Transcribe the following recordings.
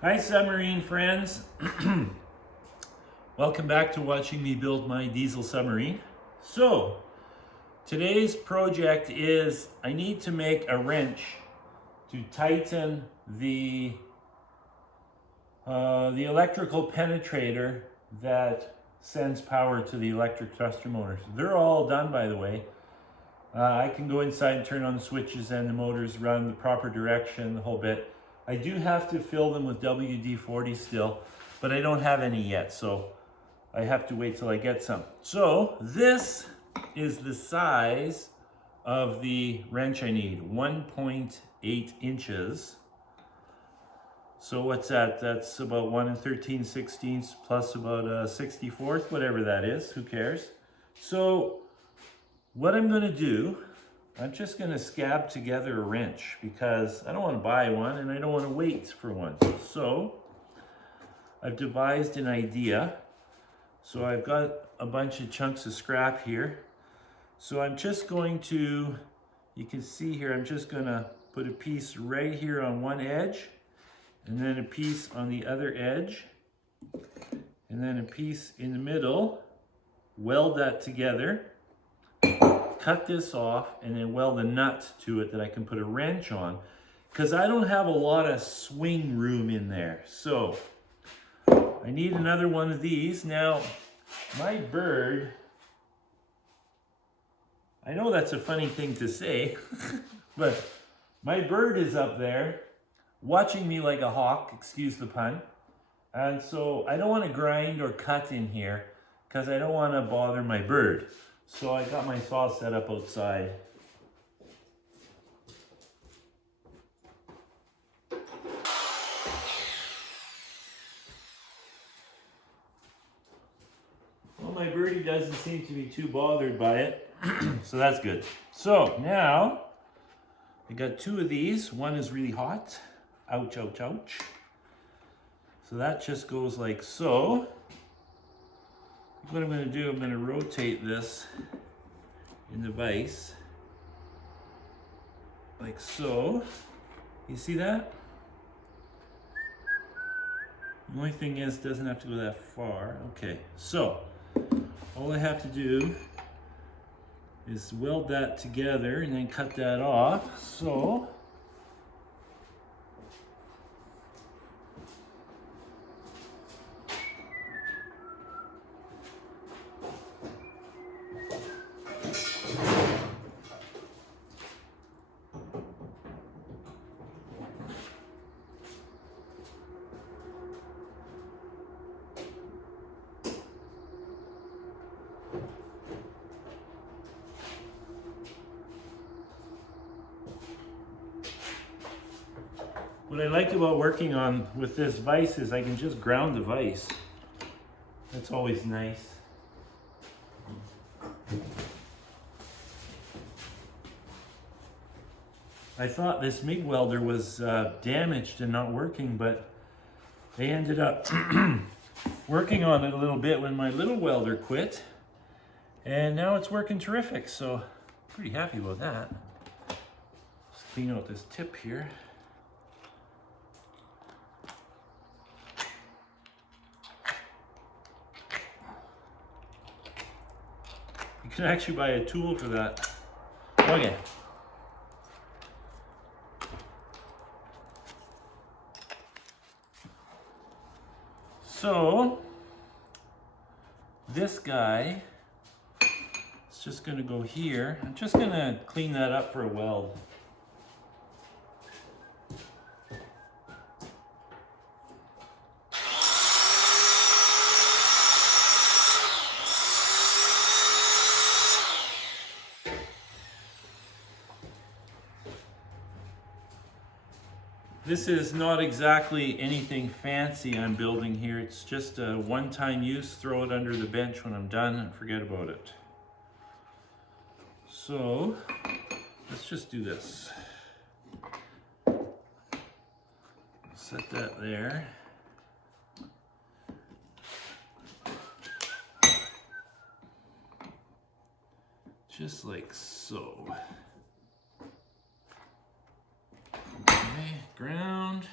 Hi submarine friends. Welcome back to watching me build my diesel submarine. So today's project is I need to make a wrench to tighten the electrical penetrator that sends power to the electric thruster motors. They're all done, by the way. I can go inside and turn on the switches and the motors run the proper direction, the whole bit. I do have to fill them with WD-40 still, but I don't have any yet, so I have to wait till I get some. So this is the size of the wrench I need, 1.8 inches. So what's that? That's about 1 13/16 plus about a 64th, whatever that is, who cares? So what I'm gonna do, I'm just gonna scab together a wrench because I don't wanna buy one and I don't wanna wait for one. So I've devised an idea. So I've got a bunch of chunks of scrap here. So I'm just going to, you can see here, I'm just gonna put a piece right here on one edge and then a piece on the other edge and then a piece in the middle, weld that together. Cut this off and then weld a nut to it that I can put a wrench on because I don't have a lot of swing room in there. So I need another one of these. Now my bird, I know that's a funny thing to say, but my bird is up there watching me like a hawk, excuse the pun. And so I don't want to grind or cut in here because I don't want to bother my bird. So I got my saw set up outside. Well, my birdie doesn't seem to be too bothered by it, so that's good. So now I got two of these. One is really hot. Ouch, ouch, ouch. So that just goes like so. What I'm going to do, I'm going to rotate this in the vise like so. You see that? The only thing is, it doesn't have to go that far. Okay, so all I have to do is weld that together and then cut that off. So what I like about working with this vise is I can just ground the vise. That's always nice. I thought this MIG welder was damaged and not working, but they ended up working on it a little bit when my little welder quit, and now it's working terrific, so pretty happy about that. Let's clean out this tip here. You can actually buy a tool for that. Okay. So this guy is just going to go here. I'm just going to clean that up for a weld. This is not exactly anything fancy I'm building here. It's just a one-time use. Throw it under the bench when I'm done and forget about it. So let's just do this. Set that there. Just like so. Okay, ground.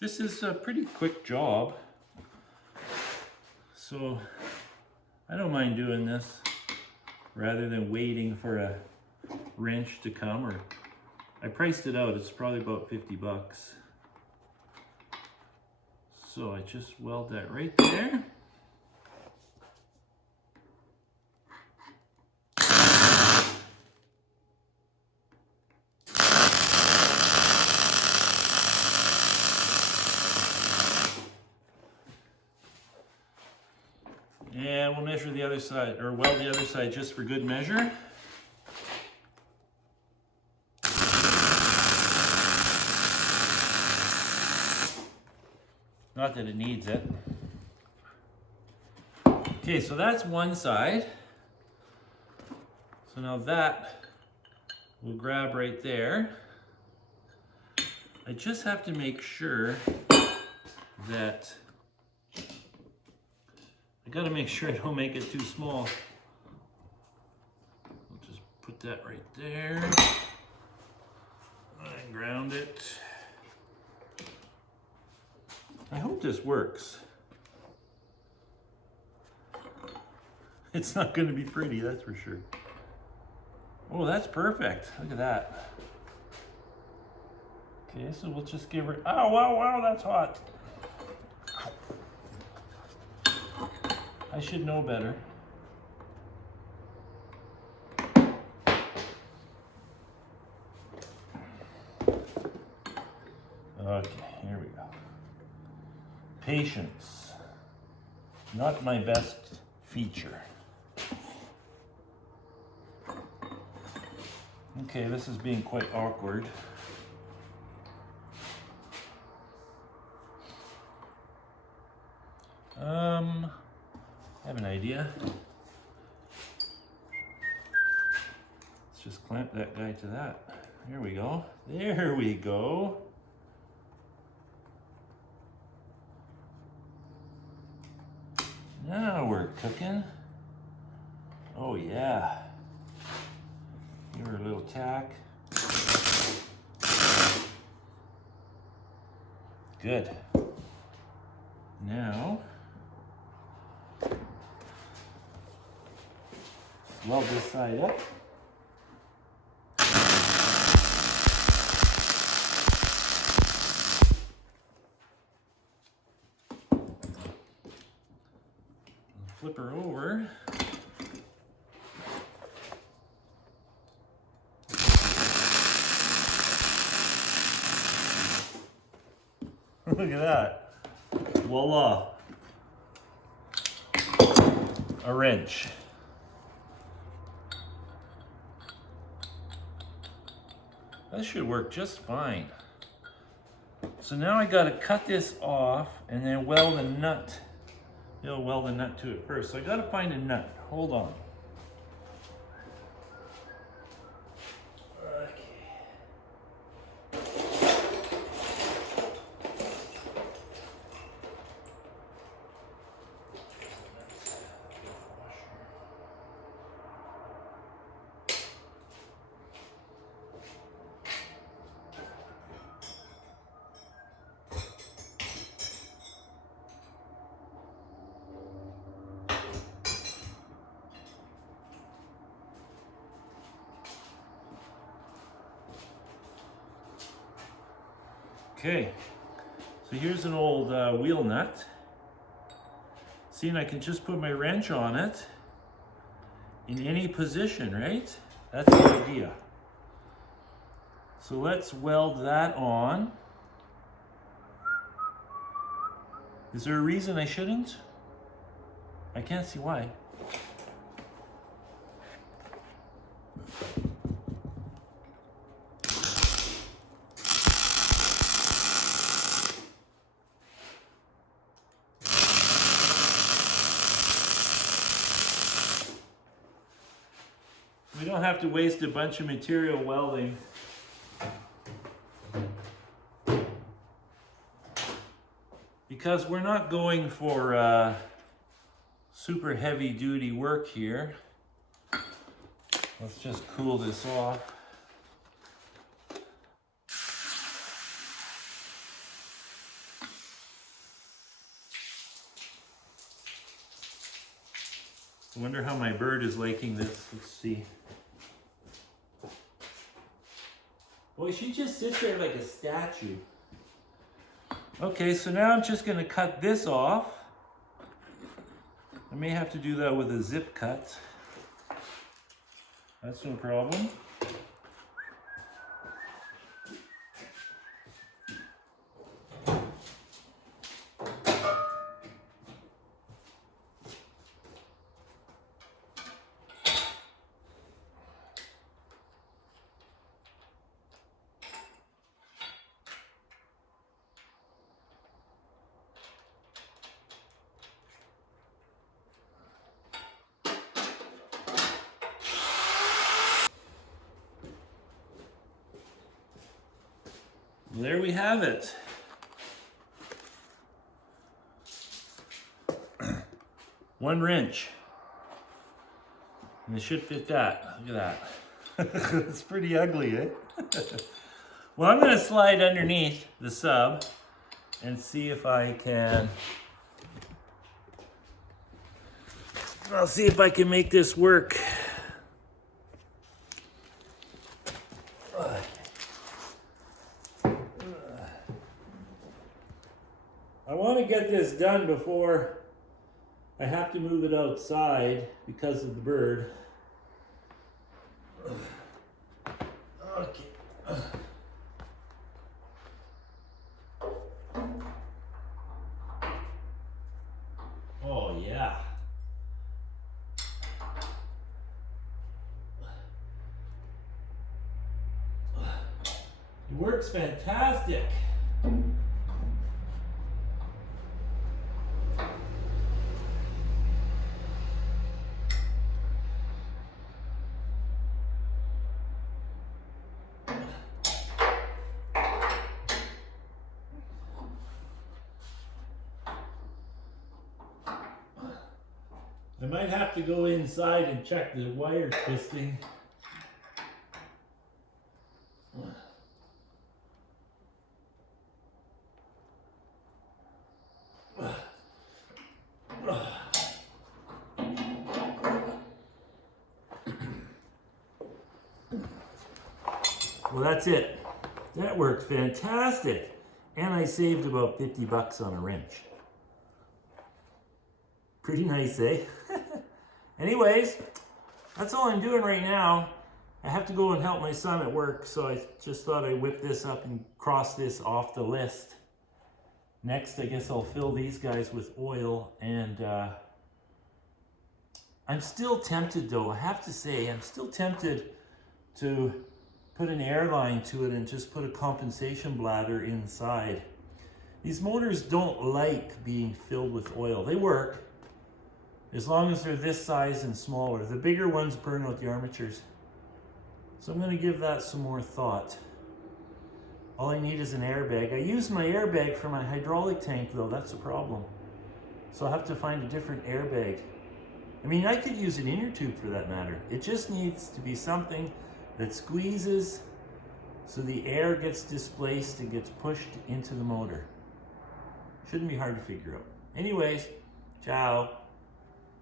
This is a pretty quick job, so I don't mind doing this rather than waiting for a wrench to come. Or I priced it out, it's probably about 50 bucks. So I just weld that right there. And we'll measure the other side, or weld the other side just for good measure. Not that it needs it. Okay, so that's one side. So now that we'll grab right there. I just have to make sure that I gotta make sure I don't make it too small. I'll just put that right there and ground it. I hope this works. It's not gonna be pretty, that's for sure. Oh, that's perfect. Look at that. Okay, so we'll just give her, oh, wow, wow, that's hot. I should know better. Okay, here we go. Patience. Not my best feature. Okay, this is being quite awkward. I have an idea. Let's just clamp that guy to that. There we go. There we go. Now we're cooking. Oh yeah. Give her a little tack. Good. Now, weld this side up. Flip her over. Look at that. Voila. A wrench. That should work just fine. So now I gotta cut this off and then weld a nut. You'll weld a nut to it first. So I gotta find a nut. Hold on. Okay, so here's an old wheel nut. See, and I can just put my wrench on it in any position, right? That's the idea. So let's weld that on. Is there a reason I shouldn't? I can't see why. We don't have to waste a bunch of material welding. Because we're not going for super heavy duty work here. Let's just cool this off. I wonder how my bird is liking this. Let's see. Boy, she just sits there like a statue. Okay, so now I'm just gonna cut this off. I may have to do that with a zip cut. That's no problem. There we have it. One wrench. And it should fit that. Look at that. It's pretty ugly, eh? Well, I'm going to slide underneath the sub and see if I can... I'll see if I can make this work. I want to get this done before I have to move it outside because of the bird. Okay. Oh yeah. It works fantastic. I might have to go inside and check the wire twisting. Well, that's it. That worked fantastic. And I saved about 50 bucks on a wrench. Pretty nice, eh? Anyways, that's all I'm doing right now. I have to go and help my son at work, so I just thought I'd whip this up and cross this off the list. Next, I guess I'll fill these guys with oil, and I'm still tempted though, I have to say, I'm still tempted to put an airline to it and just put a compensation bladder inside. These motors don't like being filled with oil. They work, as long as they're this size and smaller. The bigger ones burn out the armatures. So I'm going to give that some more thought. All I need is an airbag. I use my airbag for my hydraulic tank though, that's a problem. So I'll have to find a different airbag. I mean, I could use an inner tube for that matter. It just needs to be something that squeezes so the air gets displaced and gets pushed into the motor. Shouldn't be hard to figure out. Anyways, ciao.